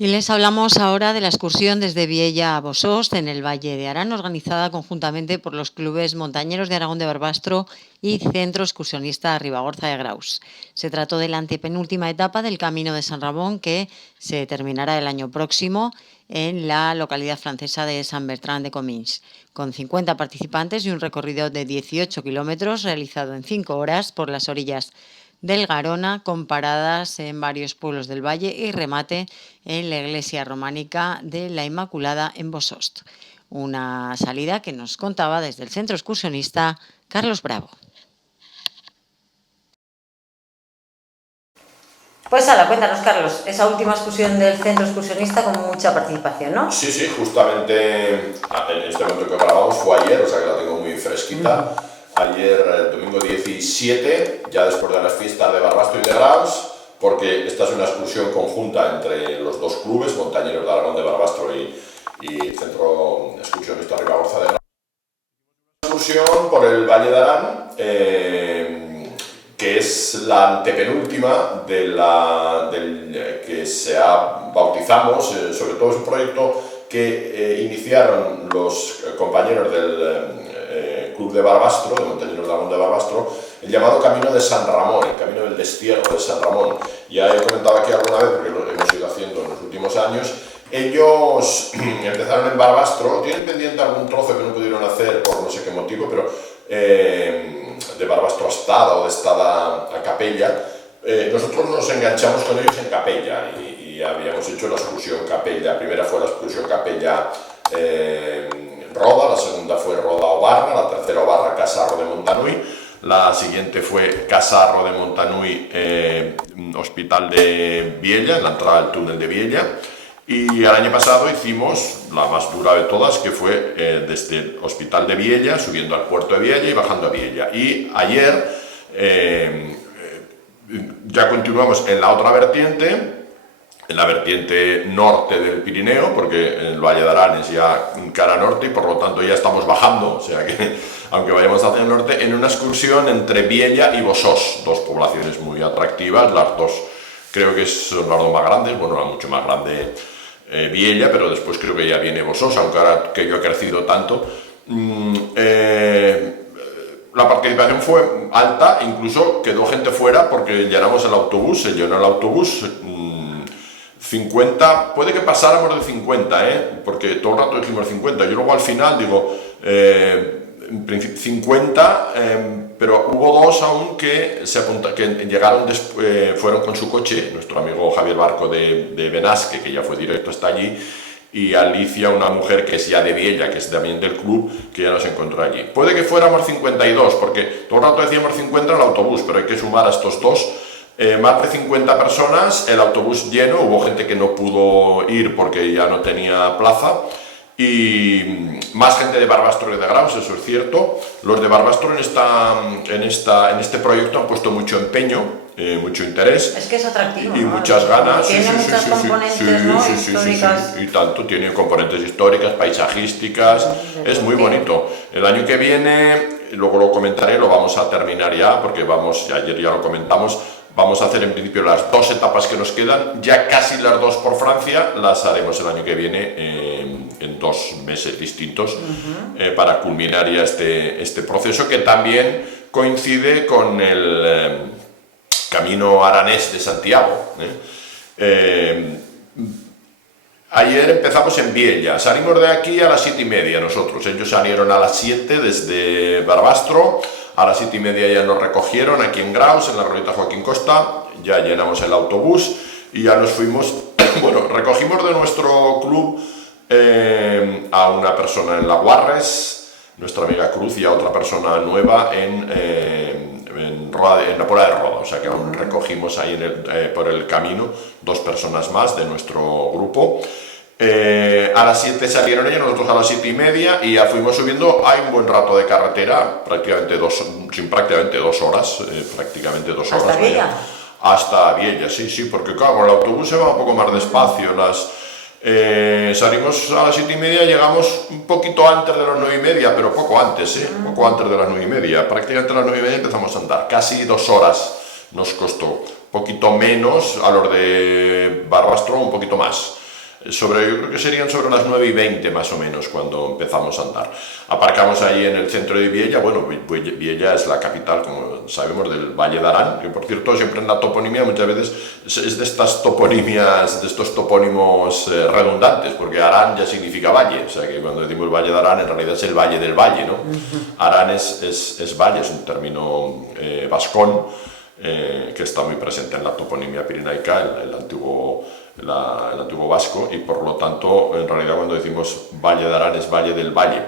Y les hablamos ahora de la excursión desde Viella a Bosost, en el Valle de Arán, organizada conjuntamente por los clubes Montañeros de Aragón de Barbastro y Centro Excursionista Ribagorza de Graus. Se trató de la antepenúltima etapa del Camino de San Ramón, que se terminará el año próximo en la localidad francesa de Saint-Bertrand-de-Comminges, con 50 participantes y un recorrido de 18 kilómetros realizado en 5 horas por las orillas del Garona, con paradas en varios pueblos del valle y remate en la iglesia románica de la Inmaculada en Bosost. Una salida que nos contaba desde el centro excursionista Carlos Bravo. Pues cuéntanos, Carlos, esa última excursión del centro excursionista con mucha participación, ¿no? Sí, justamente en este momento que grabamos fue ayer, o sea que la tengo muy fresquita. Ayer, domingo 17, ya después de las fiestas de Barbastro y de Graus, porque esta es una excursión conjunta entre los dos clubes, Montañeros de Aragón de Barbastro y Centro Excursionista Ribagorza de Graus. Excursión por el Valle de Arán, que es la antepenúltima que bautizamos, sobre todo es un proyecto que iniciaron los compañeros del Club de Barbastro, de Montañeros de Aragón de Barbastro, el llamado Camino de San Ramón, el Camino del Destierro de San Ramón. Ya he comentado aquí alguna vez, porque lo hemos ido haciendo en los últimos años. Ellos empezaron en Barbastro, tienen pendiente algún trozo que no pudieron hacer por no sé qué motivo, pero de Barbastro a Estada o de Estada a Capella. Nosotros nos enganchamos con ellos en Capella y habíamos hecho la excursión Capella. La primera fue la excursión Capella Roda, la segunda fue Roda Obarra, la tercera Obarra Casarro de Montanui, la siguiente fue Casarro de Montanui Hospital de Viella, en la entrada del túnel de Viella. Y el año pasado hicimos la más dura de todas, que fue desde el Hospital de Viella, subiendo al puerto de Viella y bajando a Viella. Y ayer ya continuamos en la otra vertiente, en la vertiente norte del Pirineo, porque el Valle de Arán es ya cara norte y por lo tanto ya estamos bajando, o sea que aunque vayamos hacia el norte, en una excursión entre Viella y Bosost, dos poblaciones muy atractivas, las dos creo que son las dos más grandes, bueno, la mucho más grande Viella, pero después creo que ya viene Bosost, aunque ahora que yo he crecido tanto. La participación fue alta, incluso quedó gente fuera porque llenamos el autobús, se llenó el autobús, 50, puede que pasáramos de 50, porque todo el rato dijimos 50, yo luego al final digo, en principio 50, pero hubo dos aún que llegaron fueron con su coche, nuestro amigo Javier Barco de Benasque, que ya fue directo hasta allí, y Alicia, una mujer que es ya de Viella, que es también del club, que ya nos encontró allí. Puede que fuéramos 52, porque todo el rato decíamos 50 en el autobús, pero hay que sumar a estos dos. Más de 50 personas, el autobús lleno, hubo gente que no pudo ir porque ya no tenía plaza, y más gente de Barbastro y de Graus, eso es cierto. Los de Barbastro en este proyecto han puesto mucho empeño, mucho interés. Es que es atractivo, y ¿no? muchas ganas. Tiene muchas componentes, ¿no? Históricas. Y tanto, tiene componentes históricas, paisajísticas, es muy bonito. El año que viene, luego lo comentaré, lo vamos a terminar ya, porque ayer ya lo comentamos, vamos a hacer en principio las dos etapas que nos quedan, ya casi las dos por Francia, las haremos el año que viene en 2 meses distintos, para culminar ya este proceso, que también coincide con el Camino Aranés de Santiago. Ayer empezamos en Viella, salimos de aquí a las 7:30 nosotros, ellos salieron a las 7 desde Barbastro, a las 7:30 ya nos recogieron aquí en Graus, en la Roleta Joaquín Costa, ya llenamos el autobús y ya nos fuimos. Bueno, recogimos de nuestro club a una persona en La Guarres, nuestra amiga Cruz, y a otra persona nueva en la Pola de Roda, o sea que aún recogimos ahí por el camino 2 personas más de nuestro grupo. A las 7 salieron ellos, nosotros a las 7:30, y ya fuimos subiendo. Hay un buen rato de carretera, prácticamente 2 horas, prácticamente 2 horas. ¿Hasta Viella? Hasta Viella, sí, porque claro, con el autobús se va un poco más despacio. Salimos a las 7:30, llegamos un poquito antes de las 9:30, pero poco antes, poco antes de las 9:30, prácticamente a las 9:30 empezamos a andar, casi 2 horas nos costó, poquito menos, a los de Barbastro un poquito más. yo creo que serían sobre las 9:20 más o menos cuando empezamos a andar. Aparcamos ahí en el centro de Viella. Bueno, Viella es la capital, como sabemos, del Valle de Arán, que por cierto siempre en la toponimia muchas veces es de estas toponimias, de estos topónimos redundantes, porque Arán ya significa valle, o sea que cuando decimos Valle de Arán en realidad es el Valle del Valle, ¿no? Arán es valle, es un término vascón que está muy presente en la toponimia pirenaica, el antiguo vasco, y por lo tanto en realidad cuando decimos Valle de Arán es Valle del Valle.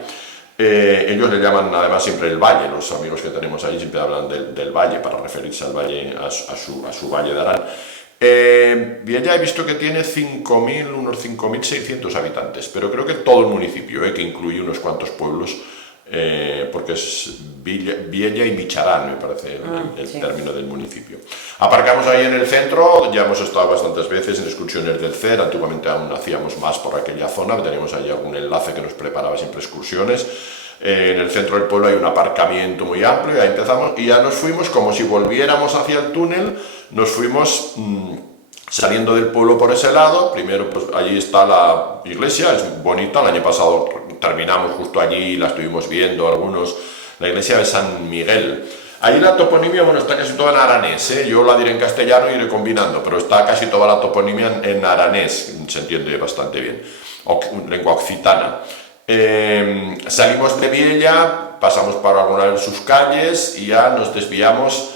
Ellos le llaman además siempre el valle, los amigos que tenemos ahí siempre hablan del valle para referirse al valle, a su Valle de Arán. Viella he visto que tiene unos 5.600 habitantes, pero creo que todo el municipio, que incluye unos cuantos pueblos, porque es Viella y Micharán, me parece el término del municipio. Aparcamos ahí en el centro, ya hemos estado bastantes veces en excursiones del CER, antiguamente aún hacíamos más por aquella zona, teníamos ahí algún enlace que nos preparaba siempre excursiones. En el centro del pueblo hay un aparcamiento muy amplio, y ahí empezamos, y ya nos fuimos como si volviéramos hacia el túnel, nos fuimos saliendo del pueblo por ese lado. Primero pues allí está la iglesia, es bonita, el año pasado terminamos justo allí, la estuvimos viendo algunos, la iglesia de San Miguel. Allí la toponimia, bueno, está casi toda en aranés, yo la diré en castellano y iré combinando, pero está casi toda la toponimia en aranés, se entiende bastante bien, lengua occitana. Salimos de Viella, pasamos por algunas de sus calles y ya nos desviamos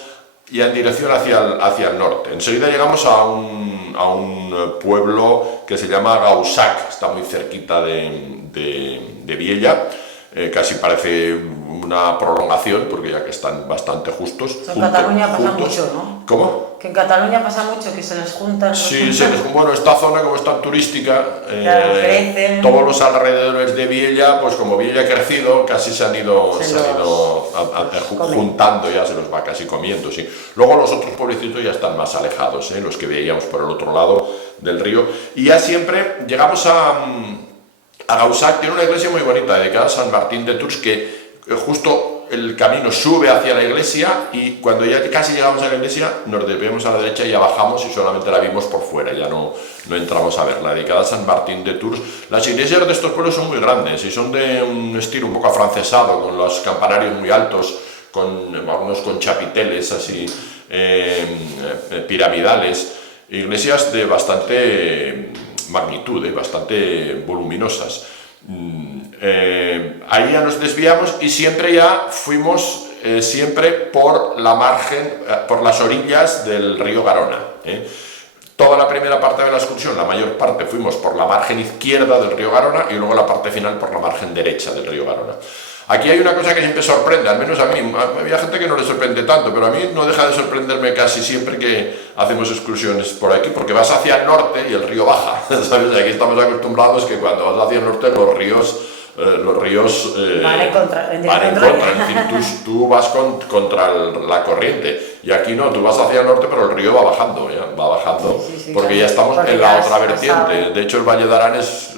ya en dirección hacia el norte. Enseguida llegamos a un pueblo que se llama Gausac, está muy cerquita de Viella, casi parece una prolongación, porque ya que están bastante justos. En Cataluña pasa mucho, ¿no? ¿Cómo? Que en Cataluña pasa mucho, que se les juntan. Sí, bueno, esta zona como es tan turística, crecen. todos los alrededores de Viella, pues como Viella ha crecido, casi se han ido juntando, ya se los va casi comiendo, sí. Luego los otros pueblecitos ya están más alejados, los que veíamos por el otro lado del río. Y ya siempre llegamos a Gausac, tiene una iglesia muy bonita, dedicada a San Martín de Tours, que justo el camino sube hacia la iglesia, y cuando ya casi llegamos a la iglesia nos desviamos a la derecha y ya bajamos y solamente la vimos por fuera, ya no entramos a verla, dedicada a San Martín de Tours. Las iglesias de estos pueblos son muy grandes y son de un estilo un poco afrancesado, con los campanarios muy altos, algunos con chapiteles así piramidales, iglesias de bastante magnitud, bastante voluminosas. Ahí ya nos desviamos y siempre ya fuimos siempre por la margen, por las orillas del río Garona. Toda la primera parte de la excursión, la mayor parte, fuimos por la margen izquierda del río Garona y luego la parte final por la margen derecha del río Garona. Aquí hay una cosa que siempre sorprende, al menos a mí, había gente que no le sorprende tanto, pero a mí no deja de sorprenderme casi siempre que hacemos excursiones por aquí, porque vas hacia el norte y el río baja, ¿sabes? Aquí estamos acostumbrados que cuando vas hacia el norte los ríos van en contra, en fin, tú vas contra la corriente, y aquí no, tú vas hacia el norte pero el río va bajando, porque ya estamos en la otra vertiente. De hecho el Valle de Arán es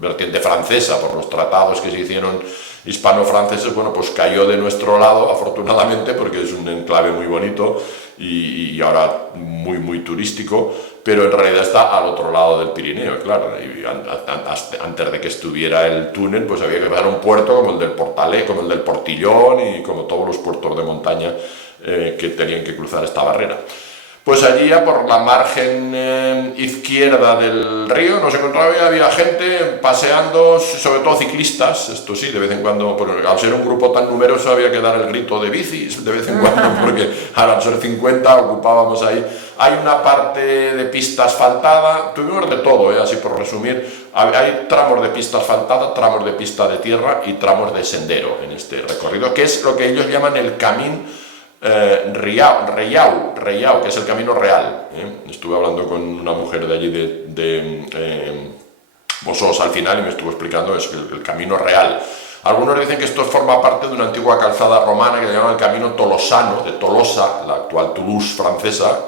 vertiente francesa por los tratados que se hicieron hispano-franceses. Bueno, pues cayó de nuestro lado afortunadamente, porque es un enclave muy bonito y ahora muy turístico, pero en realidad está al otro lado del Pirineo, claro, y antes de que estuviera el túnel pues había que pasar un puerto como el del Portalet, como el del Portillón y como todos los puertos de montaña que tenían que cruzar esta barrera. Pues allí ya por la margen izquierda del río nos encontraba y había gente paseando, sobre todo ciclistas, esto sí, de vez en cuando, al ser un grupo tan numeroso había que dar el grito de bicis de vez en cuando, porque al ser 50 ocupábamos ahí. Hay una parte de pista asfaltada, tuvimos de todo, así por resumir, hay tramos de pista asfaltada, tramos de pista de tierra y tramos de sendero en este recorrido, que es lo que ellos llaman el camino Reiau, que es el camino real. Estuve hablando con una mujer de allí de Bosós al final y me estuvo explicando es el camino real. Algunos dicen que esto forma parte de una antigua calzada romana que se llama el camino tolosano, de Tolosa, la actual Toulouse francesa,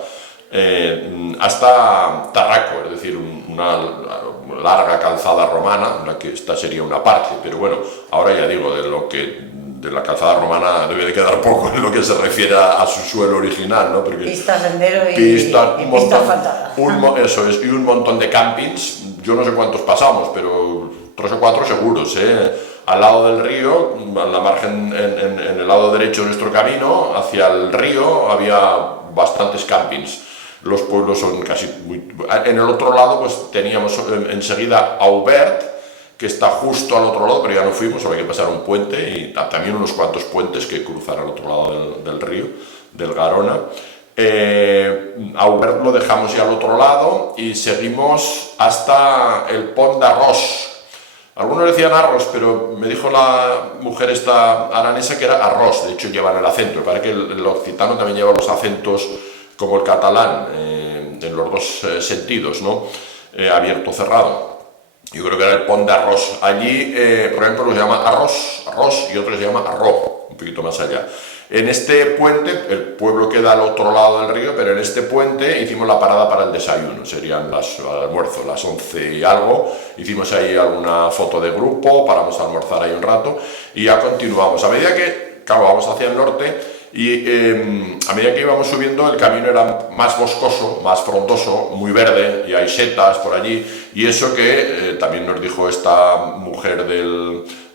hasta Tarraco, es decir, una larga calzada romana, en la que esta sería una parte, pero bueno, ahora ya digo, de la calzada romana debe de quedar poco en lo que se refiere a su suelo original, ¿no? Porque pista, sendero y pista asfaltada. Eso es, y un montón de campings. yo no sé cuántos pasamos, pero 3 o 4 seguros, al lado del río, en la margen, en el lado derecho de nuestro camino, hacia el río, había bastantes campings. Los pueblos son casi muy... En el otro lado, pues teníamos enseguida Aubert, que está justo al otro lado, pero ya no fuimos, solo hay que pasar un puente, y también unos cuantos puentes que cruzan al otro lado del río, del Garona. Aubert lo dejamos ya al otro lado y seguimos hasta el Pont d'Arròs. Algunos decían arroz, pero me dijo la mujer esta aranesa que era arroz, de hecho llevan el acento, me parece que el occitano también lleva los acentos como el catalán, en los dos sentidos, ¿no? Abierto, cerrado. Yo creo que era el Pont d'Arròs. Allí, por ejemplo, lo se llama arroz, y otro se llama arro, un poquito más allá. En este puente, el pueblo queda al otro lado del río, pero en este puente hicimos la parada para el desayuno, serían al almuerzo, las 11 y algo, hicimos ahí alguna foto de grupo, paramos a almorzar ahí un rato y ya continuamos. A medida que, claro, vamos hacia el norte y a medida que íbamos subiendo el camino era más boscoso, más frondoso, muy verde y hay setas por allí y eso que también nos dijo esta mujer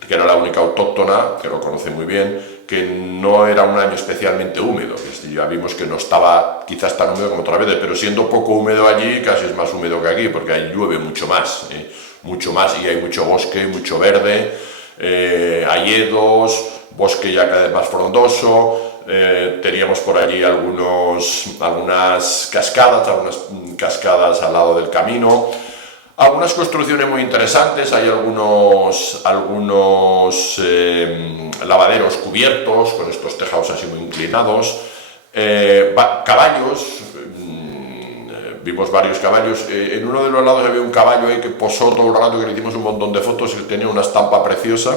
que era la única autóctona, que lo conoce muy bien, que no era un año especialmente húmedo, ya vimos que no estaba quizás tan húmedo como otra vez, pero siendo poco húmedo allí, casi es más húmedo que aquí, porque ahí llueve mucho más, y hay mucho bosque, mucho verde, hayedos, bosque ya cada vez más frondoso, teníamos por allí algunas cascadas al lado del camino, algunas construcciones muy interesantes, hay algunos lavaderos cubiertos con estos tejados así muy inclinados, caballos, vimos varios caballos, en uno de los lados había un caballo ahí que posó todo el rato, que le hicimos un montón de fotos y que tenía una estampa preciosa,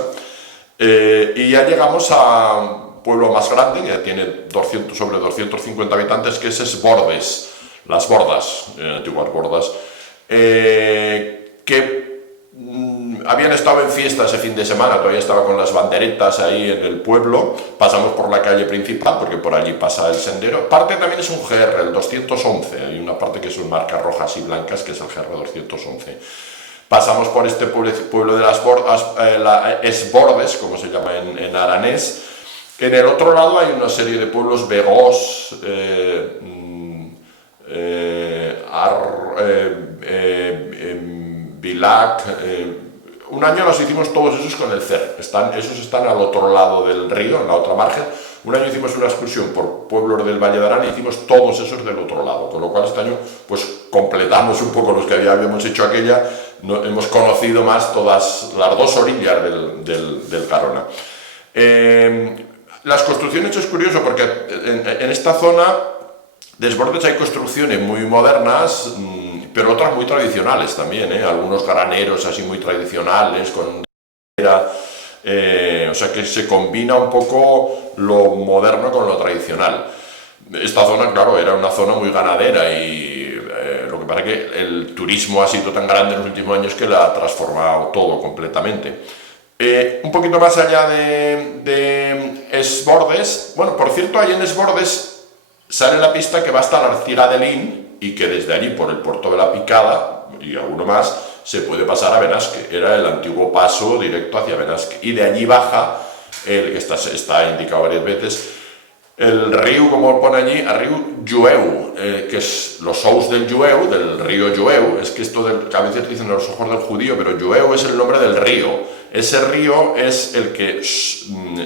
y ya llegamos a un pueblo más grande, que ya tiene sobre 250 habitantes, que es Esbordes, las Bordas, antiguas Bordas, que habían estado en fiesta ese fin de semana, todavía estaba con las banderetas ahí en el pueblo, pasamos por la calle principal porque por allí pasa el sendero, parte también es un GR, el 211, hay una parte que son marcas rojas y blancas que es el GR 211. Pasamos por este pueblo de las Bordas, Esbordes, como se llama en aranés. En el otro lado hay una serie de pueblos, Begós, Vilac, un año los hicimos todos esos con el CER, esos están al otro lado del río, en la otra margen. Un año hicimos una excursión por pueblos del Valle de Arán y hicimos todos esos del otro lado, con lo cual este año pues completamos un poco los que habíamos hecho aquella, hemos conocido más todas las dos orillas del Garona. Las construcciones es curioso porque en esta zona de Esbordes hay construcciones muy modernas, pero otras muy tradicionales también, algunos graneros así muy tradicionales, o sea que se combina un poco lo moderno con lo tradicional. Esta zona, claro, era una zona muy ganadera y lo que pasa es que el turismo ha sido tan grande en los últimos años que la ha transformado todo completamente. Un poquito más allá de Esbordes, bueno, por cierto, ahí en Esbordes sale la pista que va hasta la Arcila de Lin y que desde allí, por el puerto de la Picada y alguno más, se puede pasar a Benasque. Era el antiguo paso directo hacia Benasque. Y de allí baja, el que está indicado varias veces, el río, como pone allí, el río Jueu, que es los ous del Jueu, del río Jueu. Es que esto que a veces dicen los ojos del judío, pero Jueu es el nombre del río. Ese río es el que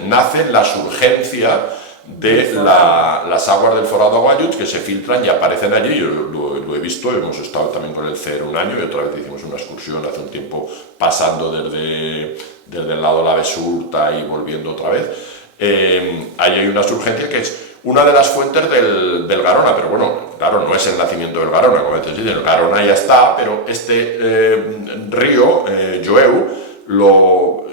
nace en la surgencia de las aguas del Forado Aguayut, que se filtran y aparecen allí. Yo lo he visto, hemos estado también con el CER un año y otra vez hicimos una excursión hace un tiempo pasando desde el lado de la Besurta y volviendo otra vez. Ahí hay una surgencia que es una de las fuentes del Garona, pero bueno, claro, no es el nacimiento del Garona, como veces dicen, el Garona ya está, pero este río, Jueu,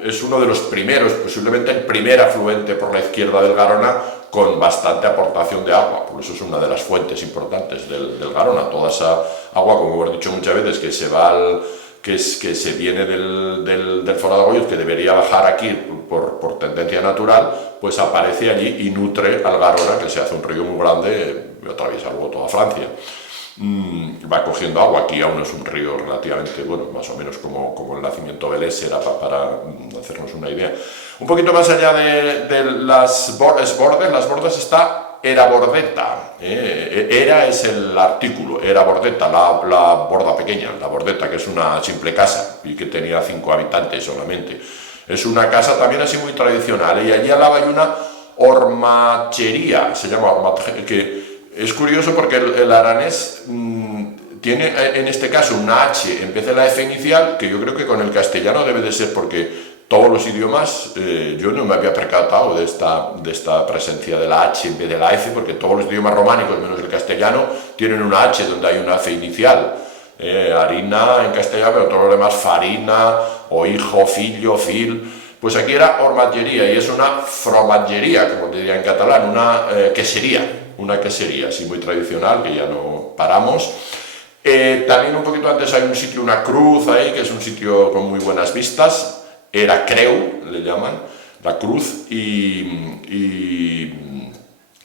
es uno de los primeros, posiblemente el primer afluente por la izquierda del Garona con bastante aportación de agua, por eso es una de las fuentes importantes del Garona. Toda esa agua, como hemos dicho muchas veces, que se viene del Forado Aguayut, que debería bajar aquí por tendencia natural, pues aparece allí y nutre al Garona, que se hace un río muy grande y atraviesa luego toda Francia. va cogiendo agua. Aquí aún es un río relativamente, bueno, más o menos como el nacimiento de Les era para hacernos una idea. Un poquito más allá de las bordes está Erabordeta. Era es el artículo, Erabordeta, la borda pequeña, la bordeta, que es una simple casa y que tenía 5 habitantes solamente. Es una casa también así muy tradicional, y allí al lado hay una hormachería, se llama hormachería, que es curioso porque el aranés tiene en este caso una H en vez de la F inicial, que yo creo que con el castellano debe de ser, porque todos los idiomas, yo no me había percatado de esta presencia de la H en vez de la F, porque todos los idiomas románicos, menos el castellano, tienen una H donde hay una F inicial. Harina en castellano, pero todo lo demás farina, o hijo, fillo, fil. Pues aquí era hormatgeria, y es una fromatgeria, como diría en catalán, una quesería, así muy tradicional, que ya no paramos. También un poquito antes hay un sitio, una cruz ahí, que es un sitio con muy buenas vistas. Era Creu, le llaman, la cruz, y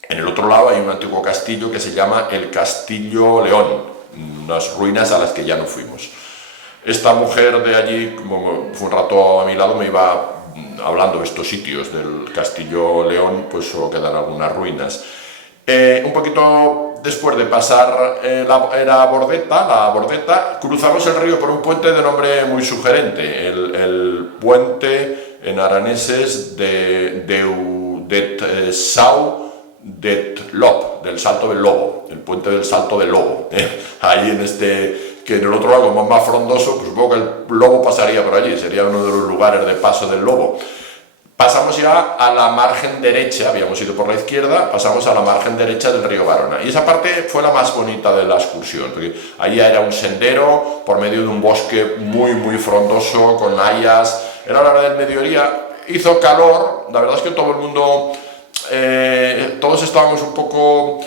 en el otro lado hay un antiguo castillo que se llama el Castillo León, unas ruinas a las que ya no fuimos. Esta mujer de allí, como fue un rato a mi lado, me iba hablando de estos sitios del Castillo León, pues solo quedan algunas ruinas. Un poquito después de pasar la bordeta, cruzamos el río por un puente de nombre muy sugerente, el puente en araneses de Sau det Lop, del Salto del Lobo, el puente del Salto del Lobo. Ahí que en el otro lado, como es más frondoso, pues supongo que el lobo pasaría por allí, sería uno de los lugares de paso del lobo. Pasamos ya a la margen derecha, habíamos ido por la izquierda, pasamos a la margen derecha del río Garona. Y esa parte fue la más bonita de la excursión, porque ahí era un sendero por medio de un bosque muy, muy frondoso, con hayas. Era la hora del mediodía, hizo calor, la verdad es que todo el mundo, todos estábamos un poco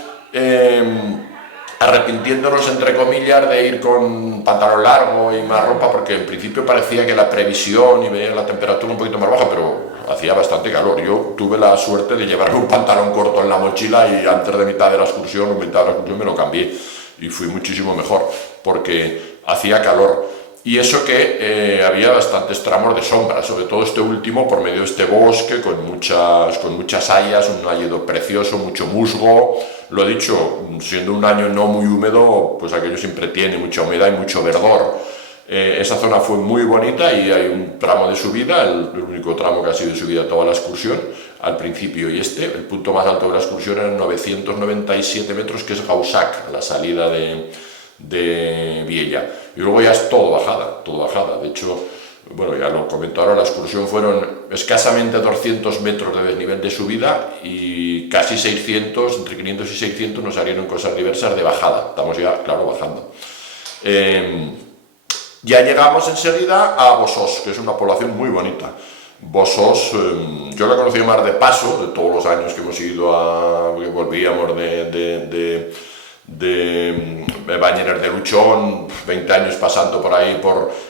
arrepintiéndonos, entre comillas, de ir con pantalón largo y más ropa, porque en principio parecía que la previsión y veía la temperatura un poquito más baja, pero hacía bastante calor. Yo tuve la suerte de llevarme un pantalón corto en la mochila, y antes de mitad de la excursión me lo cambié, y fui muchísimo mejor, porque hacía calor. Y eso que había bastantes tramos de sombra, sobre todo este último, por medio de este bosque, con muchas hayas, un hayedo precioso, mucho musgo. Lo he dicho, siendo un año no muy húmedo, pues aquello siempre tiene mucha humedad y mucho verdor. Esa zona fue muy bonita, y hay un tramo de subida, el único tramo que ha sido de subida toda la excursión, al principio, y el punto más alto de la excursión era 997 metros, que es Gausac, a la salida de Viella, y luego ya es todo bajada. De hecho, bueno, ya lo comento ahora, la excursión fueron escasamente 200 metros de desnivel de subida, y casi 600, entre 500 y 600 nos salieron cosas diversas de bajada. Estamos ya, claro, bajando. Ya llegamos enseguida a Bosós, que es una población muy bonita. Bosós, yo la he conocido más de paso, de todos los años que hemos ido que volvíamos de Bañeres de Luchón, 20 años pasando por ahí,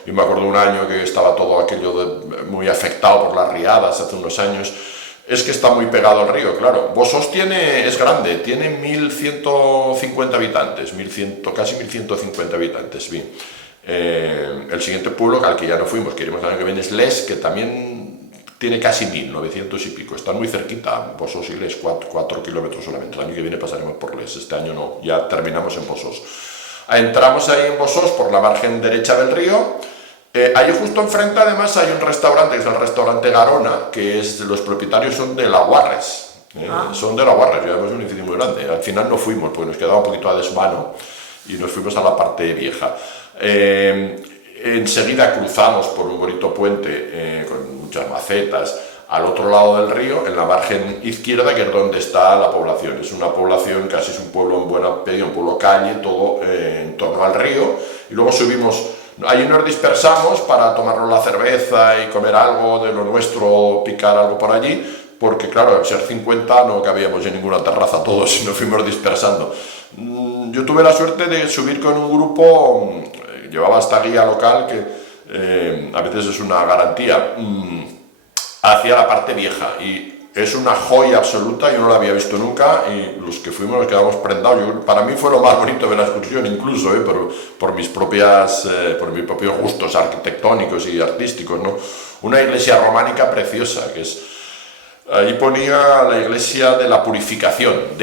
y me acuerdo un año que estaba todo aquello muy afectado por las riadas hace unos años. Es que está muy pegado al río, claro. Bosós es grande, tiene 1150 habitantes, casi 1150 habitantes, bien. El siguiente pueblo al que ya no fuimos, que iremos el año que viene, es Les, que también tiene casi 1900 y pico. Están muy cerquita, Bosós y Les, 4 kilómetros solamente. El año que viene pasaremos por Les, este año no, ya terminamos en Bosós. Entramos ahí en Bosós por la margen derecha del río. Allí justo enfrente además hay un restaurante, que es el restaurante Garona, que los propietarios son de Laguarres. Son de Laguarres, ya es un edificio muy grande. Al final no fuimos, porque nos quedaba un poquito a desmano, y nos fuimos a la parte vieja. Enseguida cruzamos por un bonito puente con muchas macetas al otro lado del río, en la margen izquierda, que es donde está la población. Es una población, casi es un pueblo en buena medida, un pueblo calle, todo en torno al río, y luego subimos. Allí nos dispersamos para tomarnos la cerveza y comer algo de lo nuestro, picar algo por allí, porque claro, al ser 50 no cabíamos en ninguna terraza todos, y nos fuimos dispersando. Yo tuve la suerte de subir con un grupo, llevaba esta guía local, que a veces es una garantía, hacia la parte vieja, y es una joya absoluta, yo no la había visto nunca y los que fuimos nos quedamos prendados. Para mí fue lo más bonito de la excursión, incluso por mis propios gustos arquitectónicos y artísticos, ¿no? Una iglesia románica preciosa, allí ponía la iglesia de la Purificación,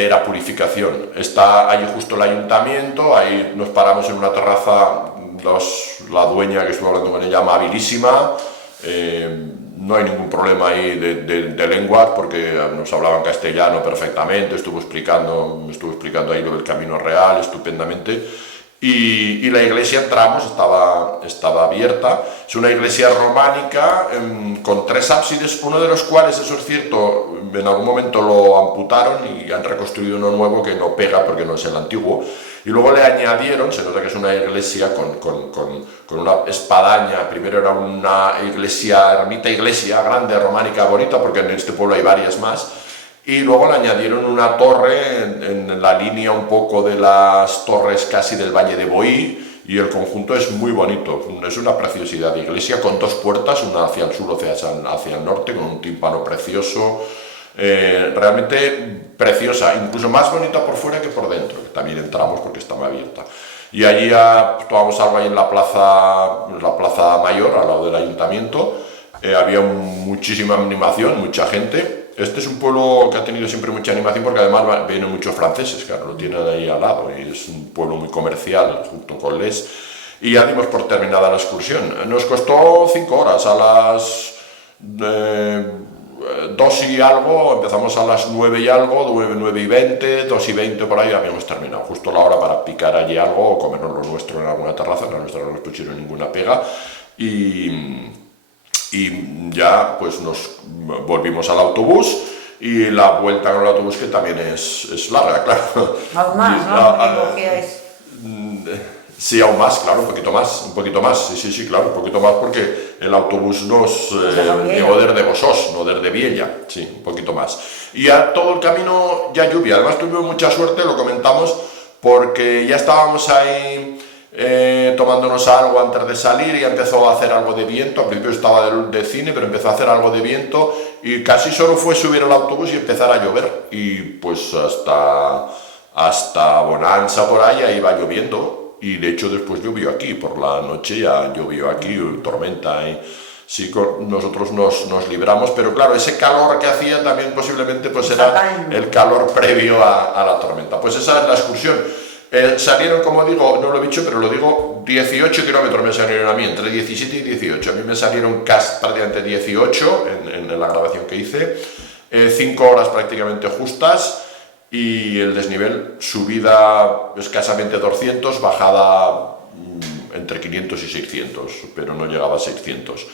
Está allí justo el ayuntamiento, ahí nos paramos en una terraza, la dueña, que estuve hablando con ella, amabilísima. No hay ningún problema ahí de lenguas porque nos hablaban castellano perfectamente, me estuvo explicando ahí lo del Camino Real estupendamente. Y la iglesia, entramos, estaba abierta. Es una iglesia románica con 3 ábsides, uno de los cuales, eso es cierto, en algún momento lo amputaron y han reconstruido uno nuevo que no pega porque no es el antiguo. Y luego le añadieron, se nota que es una iglesia con una espadaña. Primero era una ermita iglesia grande, románica, bonita, porque en este pueblo hay varias más. Y luego le añadieron una torre en la línea un poco de las torres casi del Valle de Boí, y el conjunto es muy bonito, es una preciosidad de iglesia con 2 puertas, una hacia el sur, otra hacia el norte, con un tímpano precioso, realmente preciosa, incluso más bonita por fuera que por dentro, que también entramos porque estaba abierta. Y allí tomamos algo ahí en la plaza mayor, al lado del ayuntamiento. Había muchísima animación, mucha gente. Este es un pueblo que ha tenido siempre mucha animación porque además vienen muchos franceses, claro, lo tienen ahí al lado, y es un pueblo muy comercial junto con Les. Y ya dimos por terminada la excursión. Nos costó 5 horas, a las 2 y algo, empezamos a las 9 y algo, 9 y 20, 2 y 20 por ahí habíamos terminado, justo la hora para picar allí algo o comernos lo nuestro en alguna terraza. En la nuestra no nos pusieron ninguna pega, y ya pues nos volvimos al autobús, y la vuelta con el autobús, que también es larga, claro. Aún más, ¿no? Sí, aún más, claro, un poquito más, sí, claro, un poquito más, porque el autobús nos llegó desde Bosós, no desde Viella, sí, un poquito más. Y ya todo el camino ya lluvia, además tuvimos mucha suerte, lo comentamos, porque ya estábamos ahí tomándonos algo antes de salir, y empezó a hacer algo de viento. Al principio estaba de cine, pero empezó a hacer algo de viento, y casi solo fue subir al autobús y empezar a llover, y pues hasta Bonanza por ahí iba lloviendo. Y de hecho después llovió aquí, por la noche ya llovió aquí, tormenta, y sí, nosotros nos libramos, pero claro, ese calor que hacía también posiblemente pues era el calor previo a la tormenta. Pues esa es la excursión. Salieron, como digo, no lo he dicho, pero lo digo, 18 kilómetros me salieron a mí, entre 17 y 18. A mí me salieron casi prácticamente 18 en la grabación que hice, 5 horas prácticamente justas. Y el desnivel, subida escasamente 200, bajada entre 500 y 600, pero no llegaba a 600.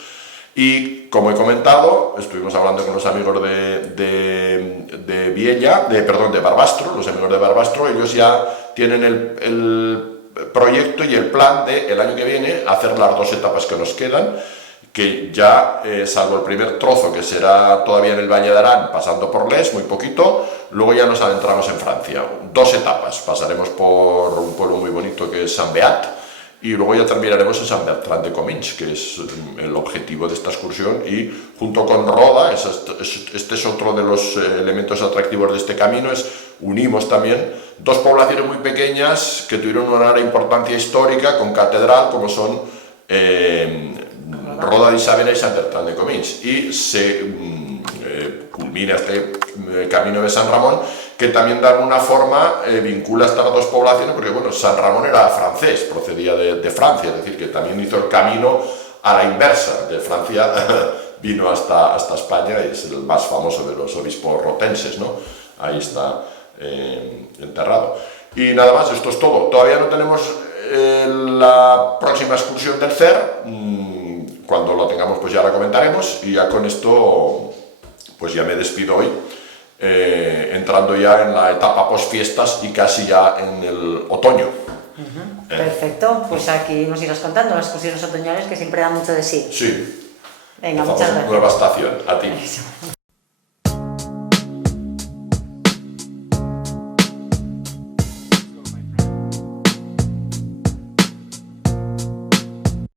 Y como he comentado, estuvimos hablando con los amigos de Viella, de Barbastro, los amigos de Barbastro. Ellos ya tienen el proyecto y el plan de el año que viene hacer las 2 etapas que nos quedan, que ya, salvo el primer trozo, que será todavía en el Valle de Arán, pasando por Les, muy poquito, luego ya nos adentramos en Francia. 2 etapas, pasaremos por un pueblo muy bonito que es Saint-Beat, y luego ya terminaremos en Saint-Bertrand de Comminges, que es el objetivo de esta excursión, y junto con Roda, este es otro de los elementos atractivos de este camino, unimos también 2 poblaciones muy pequeñas que tuvieron una gran importancia histórica con catedral, como son Roda d'Isabela y Saint-Bertrand de Comminges, y se culmina este camino de San Ramón, que también de alguna forma vincula estas 2 poblaciones, porque bueno, San Ramón era francés, procedía de Francia, es decir, que también hizo el camino a la inversa, de Francia vino hasta España, y es el más famoso de los obispos rotenses, ¿no? Ahí está enterrado. Y nada más, esto es todo. Todavía no tenemos la próxima excursión del CER. Cuando lo tengamos pues ya la comentaremos, y ya con esto pues ya me despido hoy, entrando ya en la etapa post fiestas y casi ya en el otoño. Perfecto, pues aquí nos irás contando las excursiones otoñales, que siempre dan mucho de sí. Sí. Venga, muchas gracias. Nueva estación, a ti.